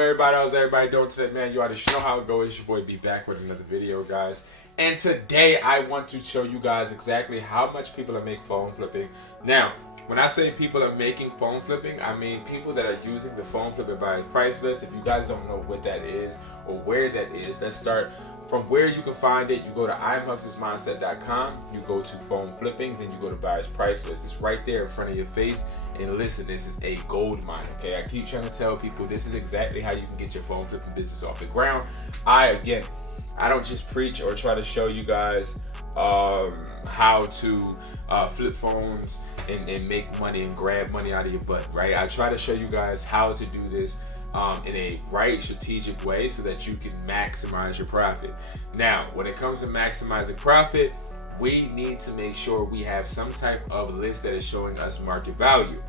everybody? How's everybody doing today, man? You already know how it goes. It's your boy B back with another video, guys. And today I want to show you guys exactly how much people are making phone flipping. Now, when I say people are making phone flipping, I mean people that are using the phone flipping by price list. If you guys don't know what that is or where that is, let's start from where you can find it. You go to IamHustlersMindset.com, you go to phone flipping, then you go to buyer's price list. It's right there in front of your face. And listen, this is a gold mine, okay? I keep trying to tell people this is exactly how you can get your phone flipping business off the ground. I don't just preach or try to show you guys how to flip phones and make money and grab money out of your butt, right? I try to show you guys how to do this in a right strategic way so that you can maximize your profit. Now, when it comes to maximizing profit, we need to make sure we have some type of list that is showing us market value.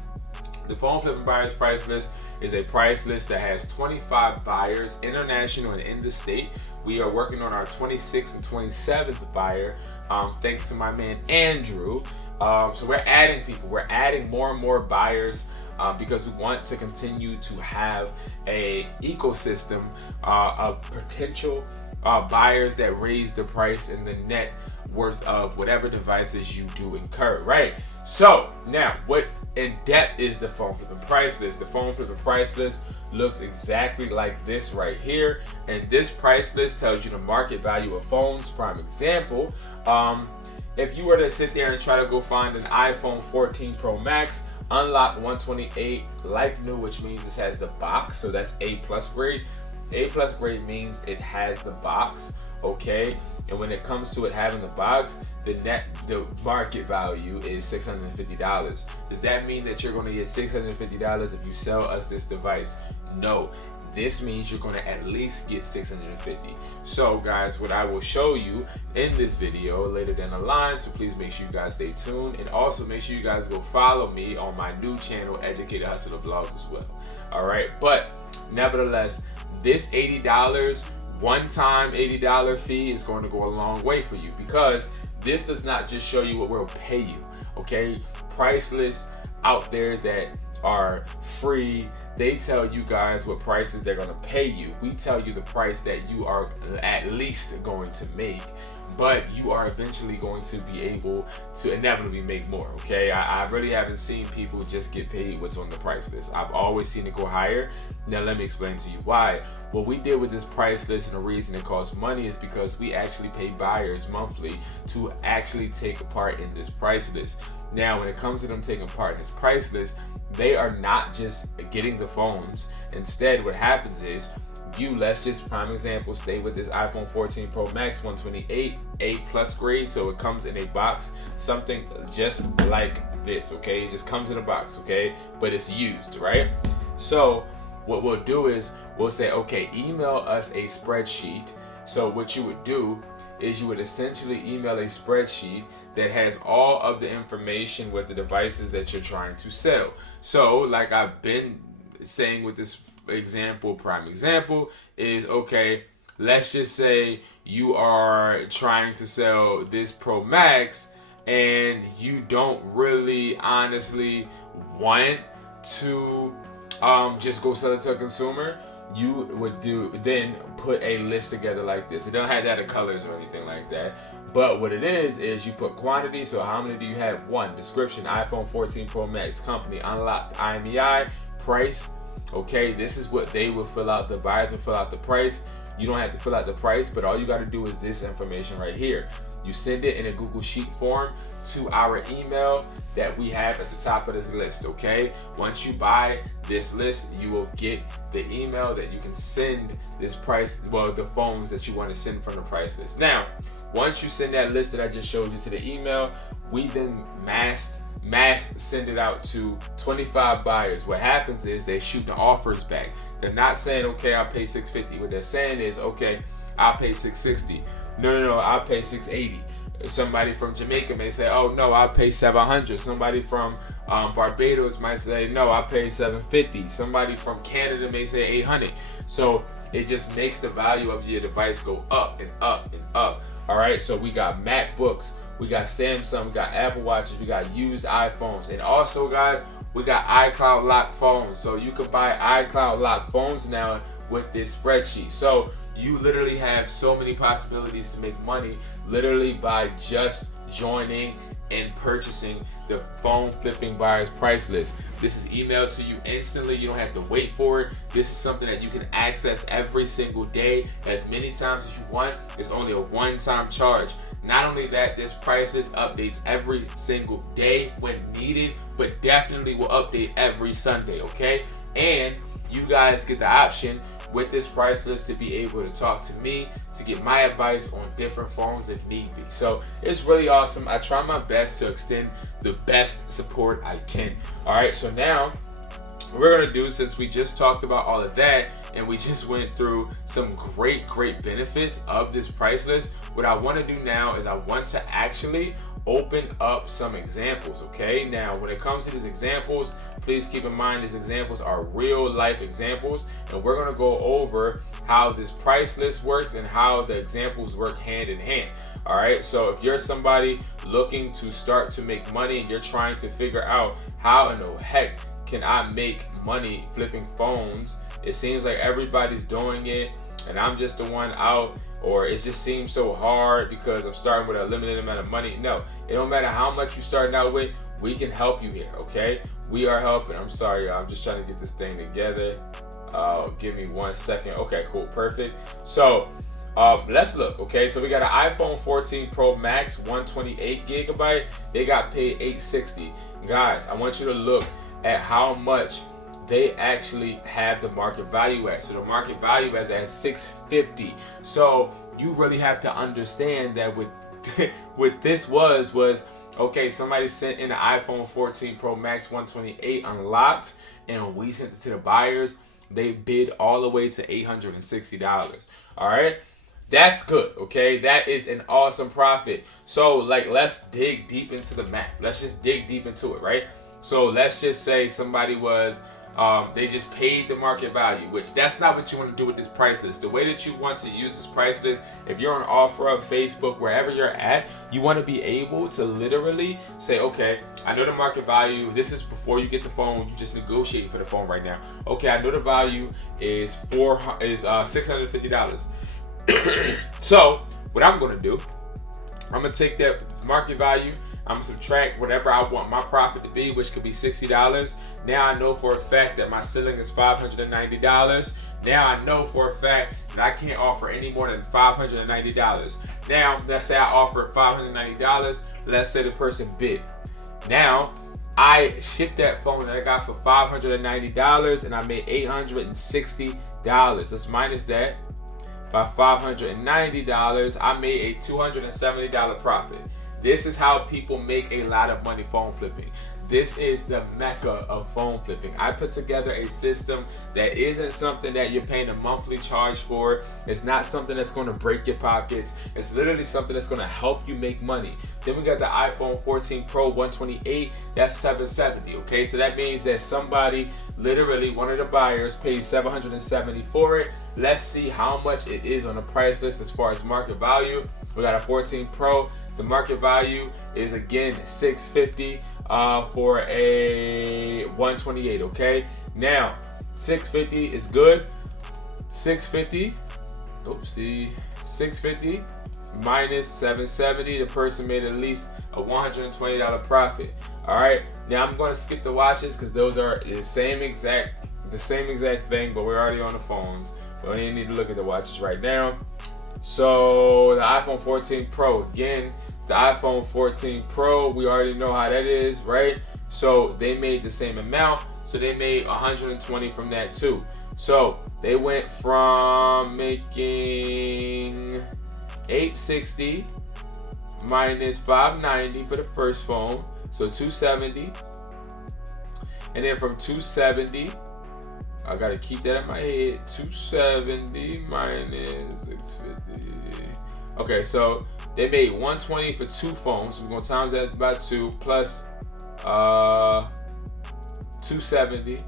The phone flipping buyer's price list is a price list that has 25 buyers, international and in the state. We are working on our 26th and 27th buyer, thanks to my man Andrew. So we're adding people. We're adding more and more buyers because we want to continue to have a ecosystem of potential buyers that raise the price and the net worth of whatever devices you do incur, right? So now, what in depth is the phone flipping price list? The phone flipping price list looks exactly like this right here, and this price list tells you the market value of phones. Prime example, if you were to sit there and try to go find an iPhone 14 Pro Max, unlocked 128 like new, which means this has the box, so that's A+ grade. A+ grade means it has the box, okay? And when it comes to it having the box, the market value is $650. Does that mean that you're going to get $650 if you sell us this device? No. This means you're going to at least get $650. So guys, what I will show you in this video later down the line, so please make sure you guys stay tuned, and also make sure you guys go follow me on my new channel, Educatedhustler Vlogs, as well. All right, but nevertheless, this $80 one-time $80 fee is going to go a long way for you, because this does not just show you what we'll pay you, okay? Price lists out there that are free, they tell you guys what prices they're going to pay you. We tell you the price that you are at least going to make, but you are eventually going to be able to inevitably make more, okay? I really haven't seen people just get paid what's on the price list. I've always seen it go higher. Now let me explain to you why. What we did with this price list, and the reason it costs money, is because we actually pay buyers monthly to actually take part in this price list. Now, when it comes to them taking part in this price list, they are not just getting the phones. Instead, what happens is, let's just prime example, stay with this iPhone 14 Pro Max 128 A+ grade, so it comes in a box, something just like this, okay? It just comes in a box, okay? But it's used, right? So what we'll do is we'll say, okay, email us a spreadsheet. So what you would do is you would essentially email a spreadsheet that has all of the information with the devices that you're trying to sell. So like I've been saying with this example, prime example is, okay, let's just say you are trying to sell this Pro Max and you don't really honestly want to just go sell it to a consumer. You would then put a list together like this. It don't have that of colors or anything like that, but what it is you put quantity. So how many do you have? One, description, iPhone 14 Pro Max, company, unlocked, IMEI, price. Okay, this is what they will fill out. The buyers will fill out the price. You don't have to fill out the price, but all you got to do is this information right here. You send it in a Google Sheet form to our email that we have at the top of this list, okay? Once you buy this list, you will get the email that you can send this price, well, the phones that you want to send from the price list. Now, once you send that list that I just showed you to the email, we then mass send it out to 25 buyers. What happens is they shoot the offers back. They're not saying, okay, I'll pay $650. What they're saying is, okay, I'll pay $660. No, I'll pay $680. Somebody from Jamaica may say, oh no, I'll pay $700. Somebody from Barbados might say, no, I'll pay $750. Somebody from Canada may say $800. So it just makes the value of your device go up and up and up. All right, so we got MacBooks, we got Samsung, we got Apple Watches, we got used iPhones, and also, guys, we got iCloud locked phones. So you can buy iCloud locked phones now with this spreadsheet. So you literally have so many possibilities to make money literally by just joining and purchasing the phone flipping buyer's price list. This is emailed to you instantly. You don't have to wait for it. This is something that you can access every single day as many times as you want. It's only a one-time charge. Not only that, this price list updates every single day when needed, but definitely will update every Sunday, okay? And you guys get the option with this price list to be able to talk to me, to get my advice on different phones if need be. So it's really awesome. I try my best to extend the best support I can. All right, so now what we're gonna do, since we just talked about all of that and we just went through some great benefits of this price list, what I want to do now is I want to actually open up some examples. Okay, now when it comes to these examples, please keep in mind these examples are real life examples, and we're going to go over how this price list works and how the examples work hand in hand. All right, so if you're somebody looking to start to make money and you're trying to figure out how in the heck can I make money flipping phones, it seems like everybody's doing it and I'm just the one out, or it just seems so hard because I'm starting with a limited amount of money. No, it don't matter how much you're starting out with, we can help you here, okay? We are helping. I'm sorry, y'all. I'm just trying to get this thing together. Give me 1 second. Okay, cool, perfect. So let's look, okay? So we got an iPhone 14 Pro Max, 128 gigabyte. They got paid $860. Guys, I want you to look at how much they actually have the market value at. So the market value is at $650. So you really have to understand that with what this was okay, somebody sent in an iPhone 14 Pro Max 128 unlocked, and we sent it to the buyers. They bid all the way to $860. All right, that's good. Okay, that is an awesome profit. So like, let's dig deep into the math. Let's just dig deep into it, right? So let's just say somebody was they just paid the market value, which that's not what you want to do with this price list. The way that you want to use this price list, if you're on OfferUp, Facebook, wherever you're at, you want to be able to literally say, okay, I know the market value. This is before you get the phone. You just negotiate for the phone right now. Okay, I know the value is $650. So what I'm going to do, I'm going to take that market value, I'm going to subtract whatever I want my profit to be, which could be $60. Now I know for a fact that my ceiling is $590. Now I know for a fact that I can't offer any more than $590. Now, let's say I offer $590. Let's say the person bid. Now, I shipped that phone that I got for $590 and I made $860. Let's minus that by $590. I made a $270 profit. This is how people make a lot of money phone flipping. This is the mecca of phone flipping. I put together a system that isn't something that you're paying a monthly charge for. It's not something that's going to break your pockets. It's literally something that's going to help you make money. Then we got the iPhone 14 Pro 128. That's $770. Okay, so that means that somebody, literally one of the buyers, paid $770 for it. Let's see how much it is on the price list as far as market value. We got a 14 Pro. The market value is again $650 for a 128. Okay, now $650 is good. $650 minus $770. The person made at least a $120 profit. All right, now I'm going to skip the watches because those are the same exact thing, but we're already on the phones. We don't even need to look at the watches right now. So the iPhone 14 Pro, again, the iPhone 14 Pro, we already know how that is, right? So they made the same amount, so they made 120 from that too. So they went from making $860 minus $590 for the first phone, so $270, and then from $270, I gotta keep that in my head. $270 minus $650. Okay, so they made $120 for two phones. So we're gonna times that by 2 plus $270.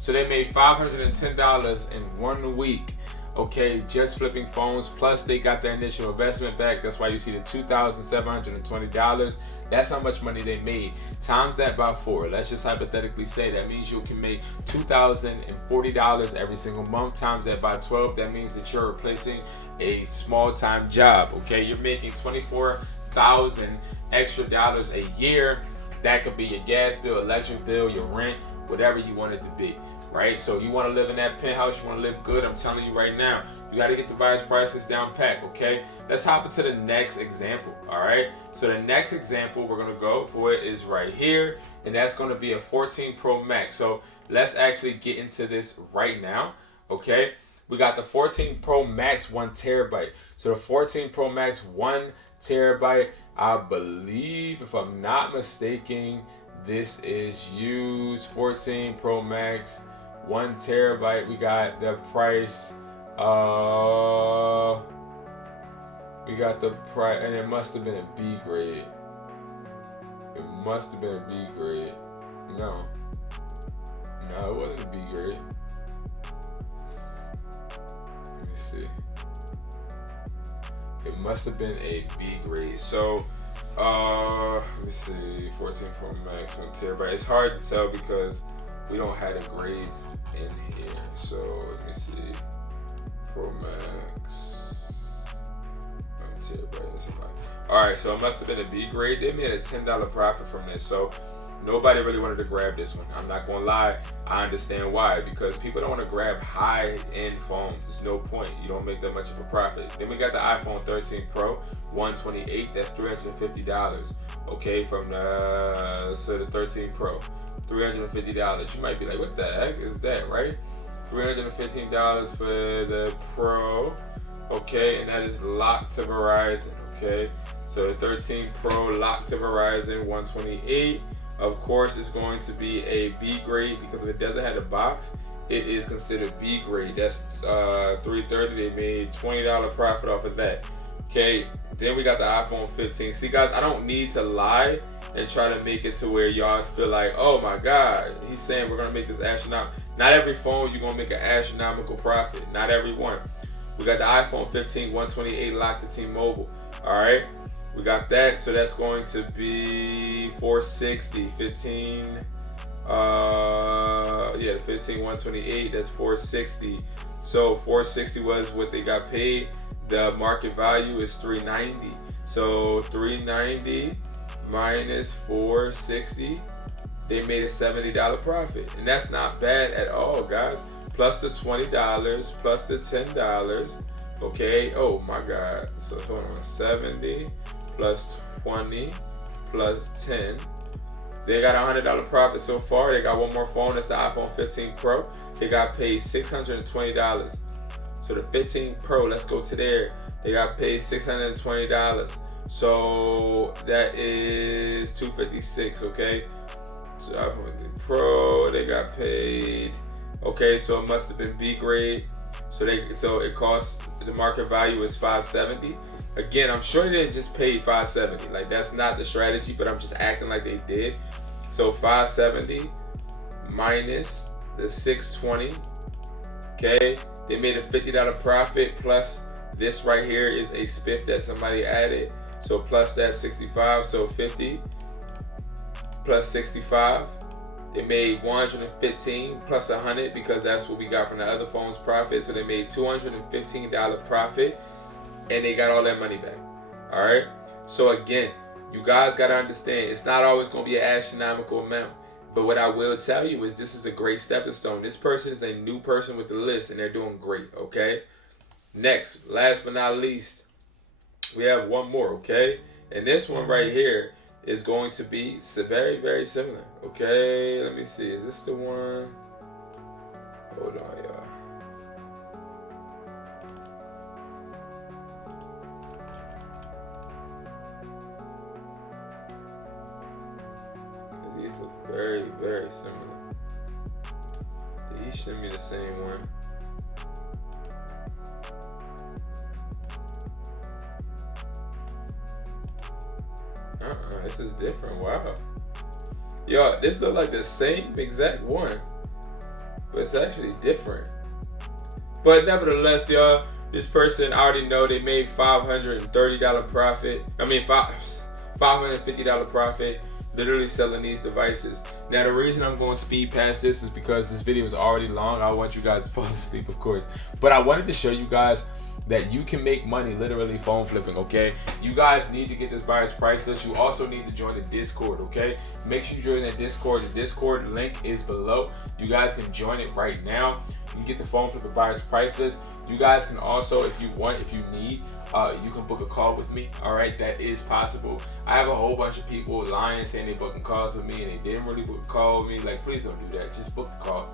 So they made $510 in 1 week. okay, just flipping phones, plus they got their initial investment back. That's why you see the $2,720. That's how much money they made. Times that by 4. Let's just hypothetically say that means you can make $2,040 every single month. Times that by 12. That means that you're replacing a small-time job. Okay, you're making $24,000 extra dollars a year. That could be your gas bill, electric bill, your rent, whatever you want it to be, right? So you want to live in that penthouse, you want to live good. I'm telling you right now, you got to get the buyer's prices down pat, okay? Let's hop into the next example, all right? So the next example we're going to go for it is right here, and that's going to be a 14 Pro Max. So let's actually get into this right now, okay? We got the 14 Pro Max 1 terabyte. So the 14 Pro Max 1 terabyte, I believe, if I'm not mistaken, this is used 14 Pro Max 1 terabyte. We got the price. We got the price, and it must have been a B grade. It must have been a B grade. No, it wasn't a B grade. Let me see. It must have been a B grade. So, let me see. 14 Pro Max 1 terabyte. It's hard to tell because we don't have the grades in here. So let me see. Pro Max 1 terabyte. That's about. All right. So it must have been a B grade. They made a $10 profit from this. So nobody really wanted to grab this one. I'm not gonna lie. I understand why, because people don't want to grab high-end phones. There's no point. You don't make that much of a profit. Then we got the iPhone 13 Pro 128. That's $350. Okay, from the 13 Pro, $350. You might be like, what the heck is that, right? $315 for the Pro. Okay, and that is locked to Verizon. Okay, so the 13 Pro locked to Verizon 128. Of course, it's going to be a B grade because if it doesn't have a box, it is considered B grade. That's $330. They made $20 profit off of that. Okay, then we got the iPhone 15. See, guys, I don't need to lie and try to make it to where y'all feel like, oh my God, he's saying we're gonna make this astronomical. Not every phone you're gonna make an astronomical profit. Not every one. We got the iPhone 15 128 locked to T-Mobile. All right. We got that, so that's going to be $460. 15, the 15 128. That's $460. So $460 was what they got paid. The market value is $390. So $390 minus $460, they made a $70 profit, and that's not bad at all, guys. Plus the $20, plus the $10. Okay. Oh my God. So hold on. 70. Plus 20 plus 10. They got a $100 profit so far. They got one more phone. That's the iPhone 15 Pro. They got paid $620. So the 15 Pro, let's go to there. They got paid $620. So that is $256. Okay. So iPhone 15 Pro, they got paid. Okay, so it must have been B grade. So it costs, the market value is $570. Again, I'm sure they didn't just pay $570. Like, that's not the strategy, but I'm just acting like they did. So $570 minus the $620. Okay, they made a $50 profit, plus this right here is a spiff that somebody added. So plus that 65, so 50 plus 65. They made 115 plus 100 because that's what we got from the other phone's profit. So they made $215 profit. And they got all that money back. All right. So again, you guys got to understand, it's not always going to be an astronomical amount. But what I will tell you is this is a great stepping stone. This person is a new person with the list, and they're doing great. Okay. Next, last but not least, we have one more. Okay. And this one right here is going to be very, very similar. Okay. Let me see. Is this the one? Hold on, y'all. These look very, very similar. Did he send me the same one? This is different. Wow. Yo, this look like the same exact one, but it's actually different. But nevertheless, y'all, this person, I already know they made $530 profit. I mean, $550 profit literally selling these devices. Now, the reason I'm going to speed past this is because this video is already long. I want you guys to fall asleep, of course. But I wanted to show you guys that you can make money literally phone flipping, okay? You guys need to get this buyer's price list. You also need to join the Discord, okay? Make sure you join that Discord. The Discord link is below. You guys can join it right now. You can get the phone flipping buyer's price list. You guys can also, if you want, if you need, you can book a call with me, all right? That is possible. I have a whole bunch of people lying, saying they booking calls with me and they didn't really book a call with me. Like, please don't do that. Just book the call.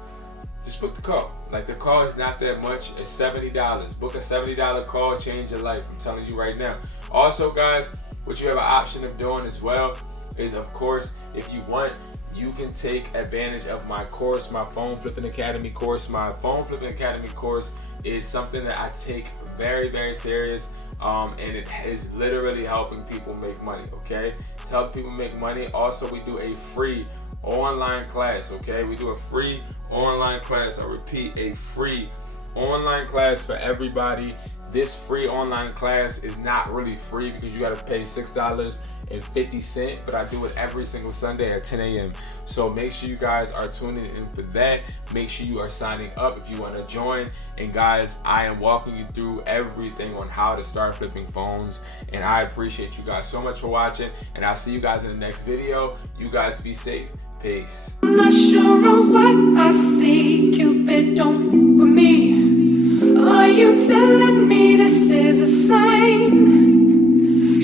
Just book the call. Like, the call is not that much. It's $70. Book a $70 call, change your life. I'm telling you right now. Also, guys, what you have an option of doing as well is, of course, if you want, you can take advantage of my course, my Phone Flipping Academy course. My Phone Flipping Academy course is something that I take very, very serious. And it is literally helping people make money, okay? It's helping people make money. Also, we do a free online class, okay? We do a free online class. I repeat, a free online class for everybody. This free online class is not really free because you got to pay $6.50, but I do it every single Sunday at 10 a.m. So make sure you guys are tuning in for that. Make sure you are signing up if you want to join. And guys, I am walking you through everything on how to start flipping phones. And I appreciate you guys so much for watching. And I'll see you guys in the next video. You guys be safe. Peace. I'm not sure of what I see. Cupid, don't for me. Are you telling me this is a sign?